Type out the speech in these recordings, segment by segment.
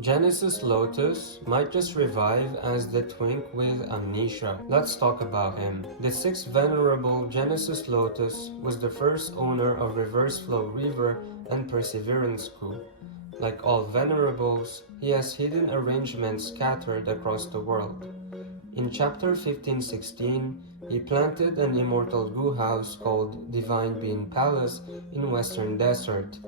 Genesis Lotus might just revive as the twink with amnesia. Let's talk about him. The sixth venerable Genesis Lotus was the first owner of Reverse Flow River and Perseverance Coup. Like all venerables, he has hidden arrangements scattered across the world. In chapter 1516, he planted an immortal goo house called Divine Being Palace in Western Desert,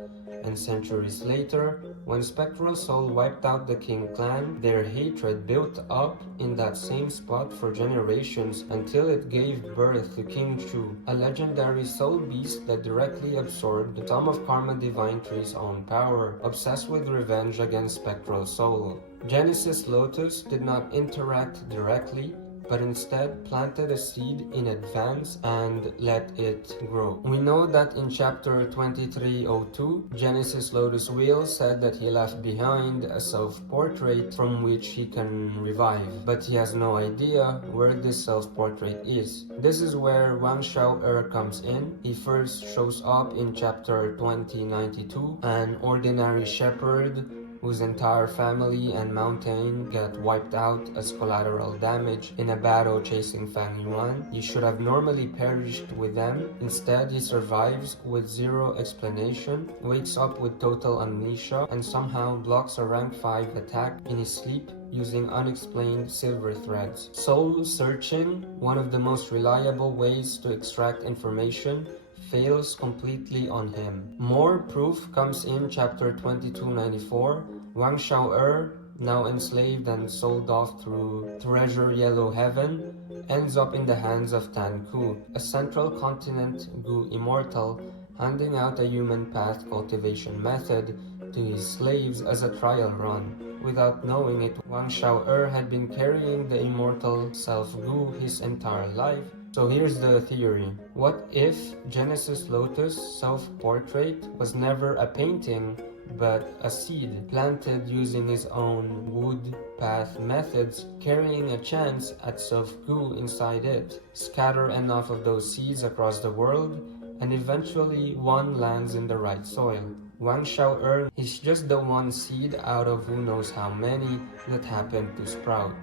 and centuries later, when Spectral Soul wiped out the King clan, their hatred built up in that same spot for generations until it gave birth to King Chu, a legendary soul beast that directly absorbed some of Karma Divine Tree's own power, obsessed with revenge against Spectral Soul. Genesis Lotus did not interact directly, but instead planted a seed in advance and let it grow. We know that in chapter 2302, Genesis Lotus Wheel said that he left behind a self-portrait from which he can revive, but he has no idea where this self-portrait is. This is where Wang Xiao comes in. He first shows up in chapter 2092, an ordinary shepherd whose entire family and mountain get wiped out as collateral damage in a battle chasing Fang Yuan. He should have normally perished with them. Instead, he survives with zero explanation, wakes up with total amnesia, and somehow blocks a rank 5 attack in his sleep using unexplained silver threads. Soul searching, one of the most reliable ways to extract information, fails completely on him. More proof comes in chapter 2294. Wang Xiao, now enslaved and sold off through Treasure Yellow Heaven, ends up in the hands of Tan Ku, a central continent Gu immortal, handing out a human path cultivation method to his slaves as a trial run. Without knowing it, Wang Xiao had been carrying the immortal self Gu his entire life. So here's the theory. What if Genesis Lotus self-portrait was never a painting but a seed planted using his own wood path methods, carrying a chance at self-goo inside it? Scatter enough of those seeds across the world and eventually one lands in the right soil. Wang Xiao is just the one seed out of who knows how many that happened to sprout.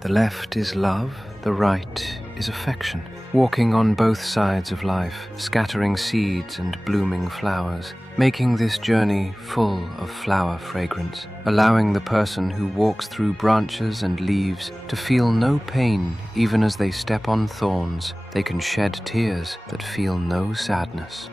The left is love, the right is affection. Walking on both sides of life, scattering seeds and blooming flowers, making this journey full of flower fragrance, allowing the person who walks through branches and leaves to feel no pain even as they step on thorns. They can shed tears that feel no sadness.